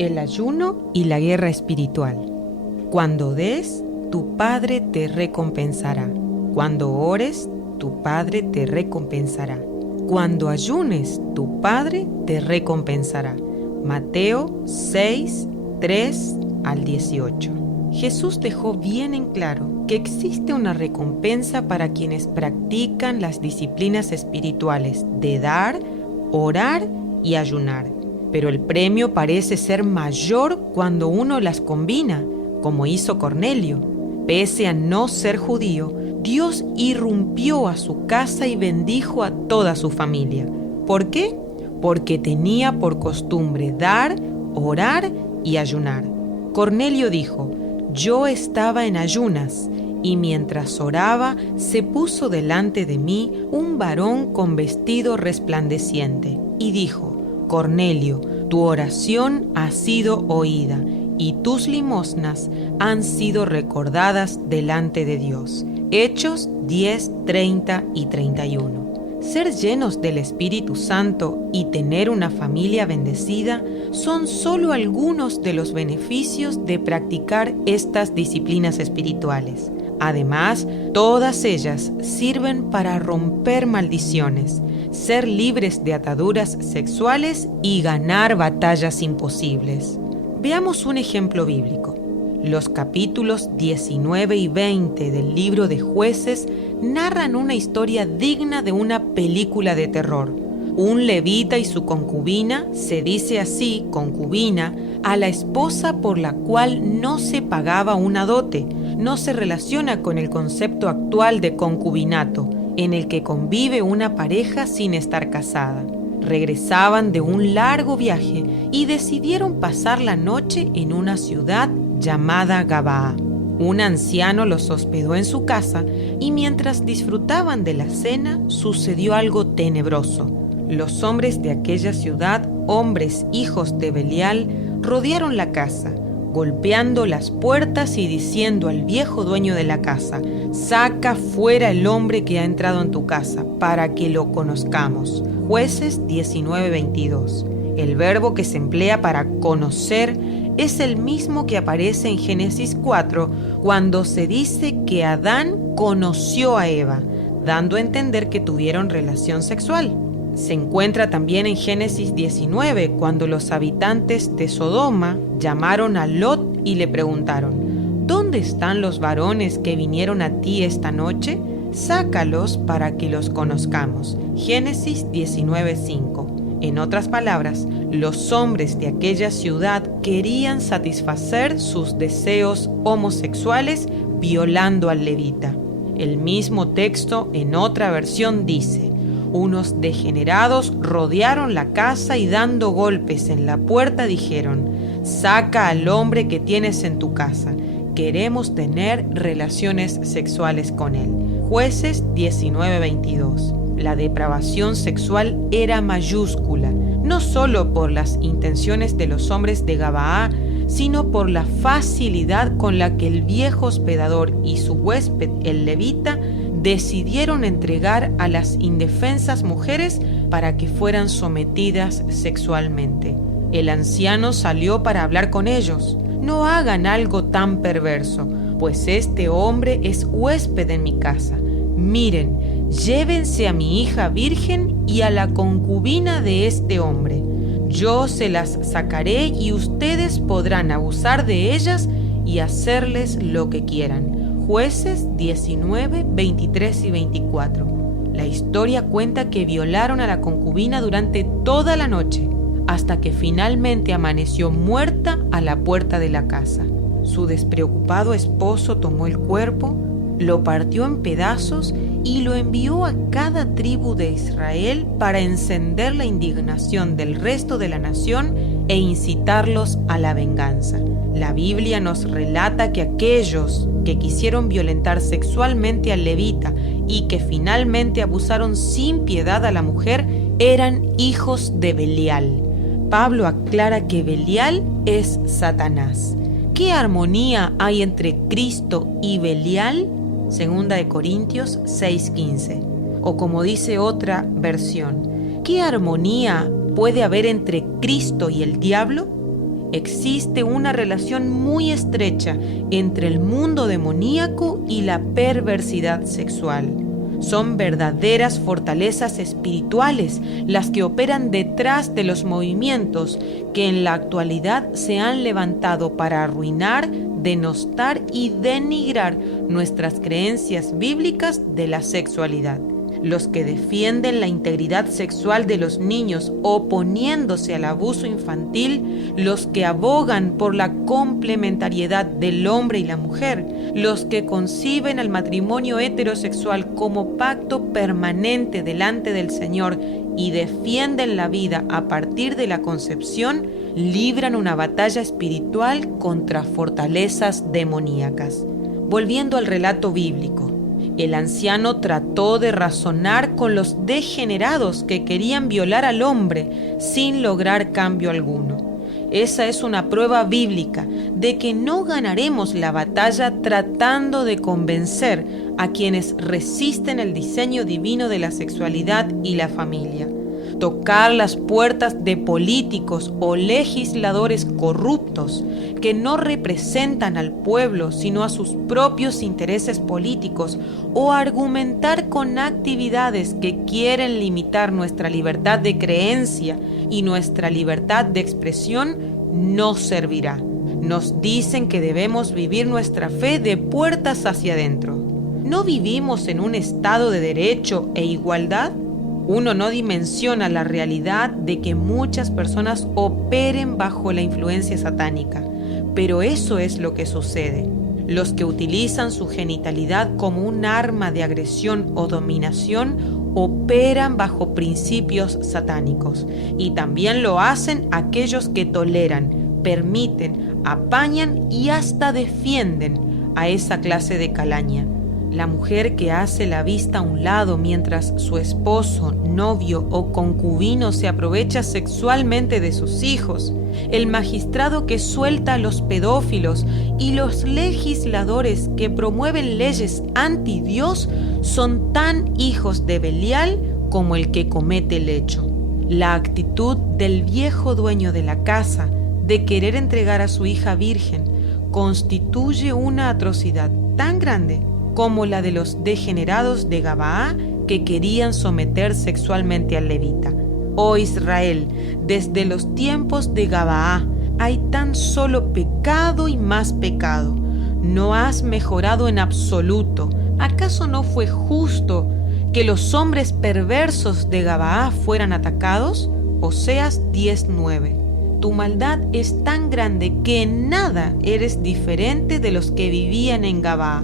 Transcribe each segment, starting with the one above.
El ayuno y la guerra espiritual. Cuando des, tu Padre te recompensará. Cuando ores, tu Padre te recompensará. Cuando ayunes, tu Padre te recompensará. Mateo 6, 3 al 18. Jesús dejó bien en claro que existe una recompensa para quienes practican las disciplinas espirituales de dar, orar y ayunar. Pero el premio parece ser mayor cuando uno las combina, como hizo Cornelio. Pese a no ser judío, Dios irrumpió a su casa y bendijo a toda su familia. ¿Por qué? Porque tenía por costumbre dar, orar y ayunar. Cornelio dijo: yo estaba en ayunas, y mientras oraba se puso delante de mí un varón con vestido resplandeciente, y dijo: Cornelio, tu oración ha sido oída, y tus limosnas han sido recordadas delante de Dios. Hechos 10, 30 y 31. Ser llenos del Espíritu Santo y tener una familia bendecida son solo algunos de los beneficios de practicar estas disciplinas espirituales. Además, todas ellas sirven para romper maldiciones, ser libres de ataduras sexuales y ganar batallas imposibles. Veamos un ejemplo bíblico. Los capítulos 19 y 20 del libro de Jueces narran una historia digna de una película de terror. Un levita y su concubina, se dice así, concubina, a la esposa por la cual no se pagaba una dote. No se relaciona con el concepto actual de concubinato, en el que convive una pareja sin estar casada. Regresaban de un largo viaje y decidieron pasar la noche en una ciudad llamada Gabaa. Un anciano los hospedó en su casa y mientras disfrutaban de la cena sucedió algo tenebroso. Los hombres de aquella ciudad, hombres hijos de Belial, rodearon la casa, golpeando las puertas y diciendo al viejo dueño de la casa: saca fuera el hombre que ha entrado en tu casa, para que lo conozcamos. Jueces 19:22. El verbo que se emplea para conocer es el mismo que aparece en Génesis 4, cuando se dice que Adán conoció a Eva, dando a entender que tuvieron relación sexual. Se encuentra también en Génesis 19, cuando los habitantes de Sodoma llamaron a Lot y le preguntaron: ¿dónde están los varones que vinieron a ti esta noche? Sácalos para que los conozcamos. Génesis 19:5. En otras palabras, los hombres de aquella ciudad querían satisfacer sus deseos homosexuales violando al levita. El mismo texto en otra versión dice: unos degenerados rodearon la casa y dando golpes en la puerta dijeron: saca al hombre que tienes en tu casa, queremos tener relaciones sexuales con él. Jueces 19:22. La depravación sexual era mayúscula, no solo por las intenciones de los hombres de Gabaa, sino por la facilidad con la que el viejo hospedador y su huésped, el levita, decidieron entregar a las indefensas mujeres para que fueran sometidas sexualmente. El anciano salió para hablar con ellos: no hagan algo tan perverso, pues este hombre es huésped en mi casa. Miren, llévense a mi hija virgen y a la concubina de este hombre. Yo se las sacaré y ustedes podrán abusar de ellas y hacerles lo que quieran. Jueces 19, 23 y 24. La historia cuenta que violaron a la concubina durante toda la noche, hasta que finalmente amaneció muerta a la puerta de la casa. Su despreocupado esposo tomó el cuerpo, lo partió en pedazos y lo envió a cada tribu de Israel para encender la indignación del resto de la nación e incitarlos a la venganza. La Biblia nos relata que aquellos que quisieron violentar sexualmente al levita y que finalmente abusaron sin piedad a la mujer eran hijos de Belial. Pablo aclara que Belial es Satanás. ¿Qué armonía hay entre Cristo y Belial? 2 Corintios 6:15. O como dice otra versión: ¿qué armonía puede haber entre Cristo y el diablo? Existe una relación muy estrecha entre el mundo demoníaco y la perversidad sexual. Son verdaderas fortalezas espirituales las que operan detrás de los movimientos que en la actualidad se han levantado para arruinar, denostar y denigrar nuestras creencias bíblicas de la sexualidad. Los que defienden la integridad sexual de los niños oponiéndose al abuso infantil, los que abogan por la complementariedad del hombre y la mujer, los que conciben al matrimonio heterosexual como pacto permanente delante del Señor y defienden la vida a partir de la concepción, libran una batalla espiritual contra fortalezas demoníacas. Volviendo al relato bíblico, el anciano trató de razonar con los degenerados que querían violar al hombre sin lograr cambio alguno. Esa es una prueba bíblica de que no ganaremos la batalla tratando de convencer a quienes resisten el diseño divino de la sexualidad y la familia. Tocar las puertas de políticos o legisladores corruptos que no representan al pueblo sino a sus propios intereses políticos, o argumentar con actividades que quieren limitar nuestra libertad de creencia y nuestra libertad de expresión no servirá. Nos dicen que debemos vivir nuestra fe de puertas hacia adentro. ¿No vivimos en un estado de derecho e igualdad? Uno no dimensiona la realidad de que muchas personas operen bajo la influencia satánica, pero eso es lo que sucede. Los que utilizan su genitalidad como un arma de agresión o dominación operan bajo principios satánicos, y también lo hacen aquellos que toleran, permiten, apañan y hasta defienden a esa clase de calaña. La mujer que hace la vista a un lado mientras su esposo, novio o concubino se aprovecha sexualmente de sus hijos, el magistrado que suelta a los pedófilos y los legisladores que promueven leyes anti-Dios son tan hijos de Belial como el que comete el hecho. La actitud del viejo dueño de la casa de querer entregar a su hija virgen constituye una atrocidad tan grande como la de los degenerados de Gabaá que querían someter sexualmente al levita. Oh Israel, desde los tiempos de Gabaá hay tan solo pecado y más pecado. ¿No has mejorado en absoluto? ¿Acaso no fue justo que los hombres perversos de Gabaá fueran atacados? Oseas 10:9. Tu maldad es tan grande que en nada eres diferente de los que vivían en Gabaá.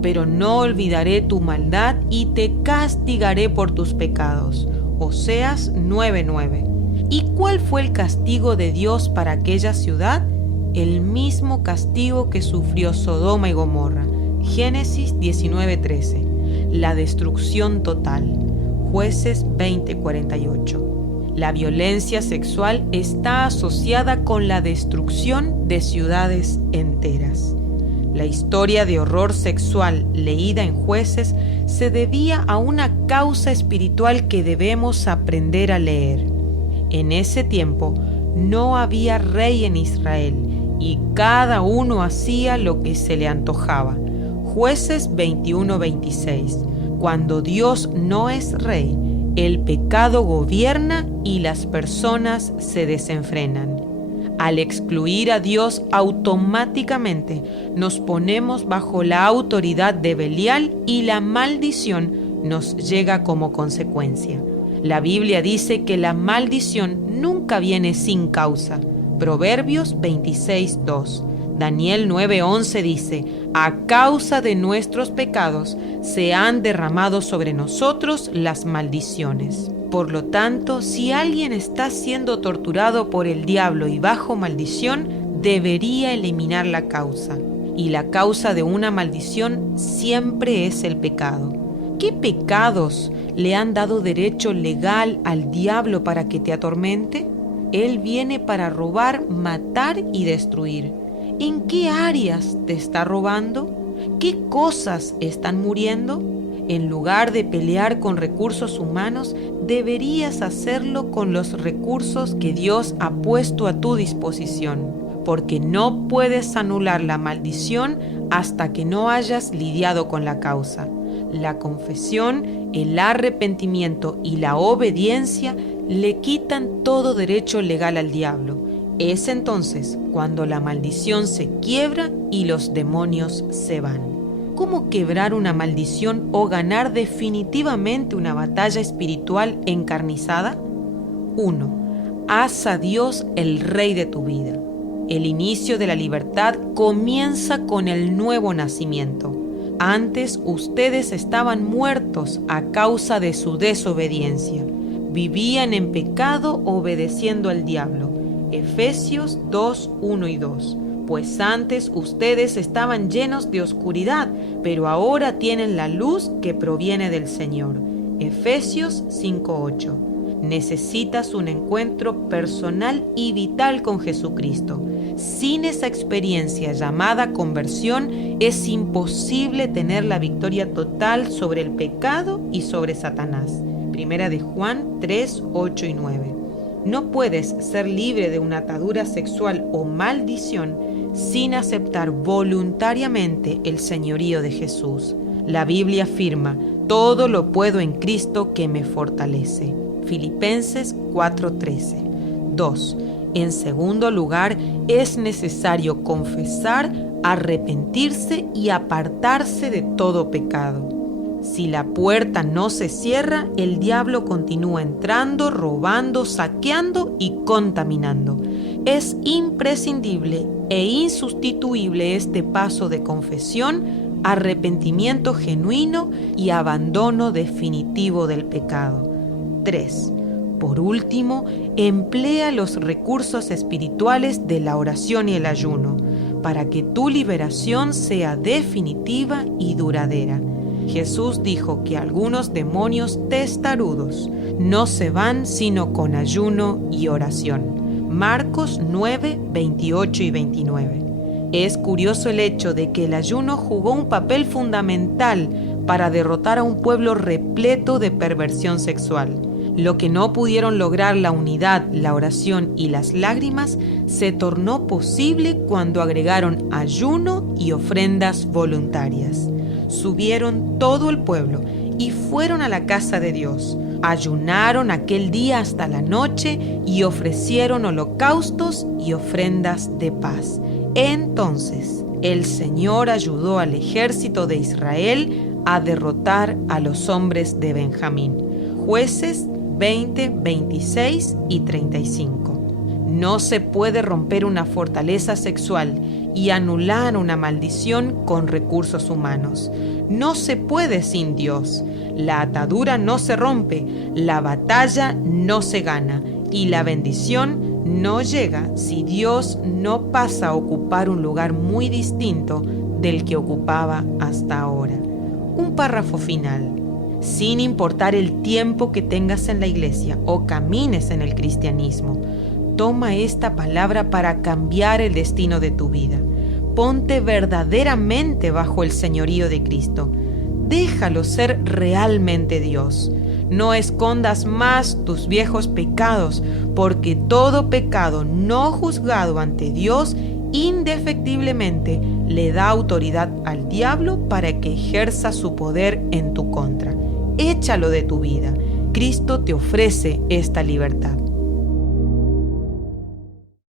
Pero no olvidaré tu maldad y te castigaré por tus pecados. Oseas 9:9. ¿Y cuál fue el castigo de Dios para aquella ciudad? El mismo castigo que sufrió Sodoma y Gomorra. Génesis 19:13. La destrucción total. Jueces 20:48. La violencia sexual está asociada con la destrucción de ciudades enteras. La historia de horror sexual leída en Jueces se debía a una causa espiritual que debemos aprender a leer. En ese tiempo no había rey en Israel y cada uno hacía lo que se le antojaba. Jueces 21:26. Cuando Dios no es rey, el pecado gobierna y las personas se desenfrenan. Al excluir a Dios, automáticamente nos ponemos bajo la autoridad de Belial y la maldición nos llega como consecuencia. La Biblia dice que la maldición nunca viene sin causa. Proverbios 26:2. Daniel 9:11 dice: a causa de nuestros pecados se han derramado sobre nosotros las maldiciones. Por lo tanto, si alguien está siendo torturado por el diablo y bajo maldición, debería eliminar la causa. Y la causa de una maldición siempre es el pecado. ¿Qué pecados le han dado derecho legal al diablo para que te atormente? Él viene para robar, matar y destruir. ¿En qué áreas te está robando? ¿Qué cosas están muriendo? En lugar de pelear con recursos humanos, deberías hacerlo con los recursos que Dios ha puesto a tu disposición. porque no puedes anular la maldición hasta que no hayas lidiado con la causa. La confesión, el arrepentimiento y la obediencia le quitan todo derecho legal al diablo. Es entonces cuando la maldición se quiebra y los demonios se van. ¿Cómo quebrar una maldición o ganar definitivamente una batalla espiritual encarnizada? 1. Haz a Dios el Rey de tu vida. El inicio de la libertad comienza con el nuevo nacimiento. Antes ustedes estaban muertos a causa de su desobediencia. Vivían en pecado obedeciendo al diablo. Efesios 2, 1 y 2. Pues antes ustedes estaban llenos de oscuridad, pero ahora tienen la luz que proviene del Señor. Efesios 5, 8. Necesitas un encuentro personal y vital con Jesucristo. Sin esa experiencia llamada conversión, es imposible tener la victoria total sobre el pecado y sobre Satanás. Primera de Juan 3, 8 y 9. No puedes ser libre de una atadura sexual o maldición sin aceptar voluntariamente el señorío de Jesús. La Biblia afirma: todo lo puedo en Cristo que me fortalece. Filipenses 4:13. 2. En segundo lugar, es necesario confesar, arrepentirse y apartarse de todo pecado. Si la puerta no se cierra, el diablo continúa entrando, robando, saqueando y contaminando. Es imprescindible e insustituible este paso de confesión, arrepentimiento genuino y abandono definitivo del pecado. 3. Por último, emplea los recursos espirituales de la oración y el ayuno para que tu liberación sea definitiva y duradera. Jesús dijo que algunos demonios testarudos no se van sino con ayuno y oración. Marcos 9, 28 y 29. Es curioso el hecho de que el ayuno jugó un papel fundamental para derrotar a un pueblo repleto de perversión sexual. Lo que no pudieron lograr la unidad, la oración y las lágrimas, se tornó posible cuando agregaron ayuno y ofrendas voluntarias. Subieron todo el pueblo y fueron a la casa de Dios. Ayunaron aquel día hasta la noche y ofrecieron holocaustos y ofrendas de paz. Entonces, el Señor ayudó al ejército de Israel a derrotar a los hombres de Benjamín. Jueces 20, 26 y 35. No se puede romper una fortaleza sexual y anular una maldición con recursos humanos. No se puede sin Dios. La atadura no se rompe, la batalla no se gana y la bendición no llega si Dios no pasa a ocupar un lugar muy distinto del que ocupaba hasta ahora. Un párrafo final. Sin importar el tiempo que tengas en la iglesia o camines en el cristianismo, toma esta palabra para cambiar el destino de tu vida. Ponte verdaderamente bajo el señorío de Cristo. Déjalo ser realmente Dios. No escondas más tus viejos pecados, porque todo pecado no juzgado ante Dios indefectiblemente le da autoridad al diablo para que ejerza su poder en tu contra. Échalo de tu vida. Cristo te ofrece esta libertad.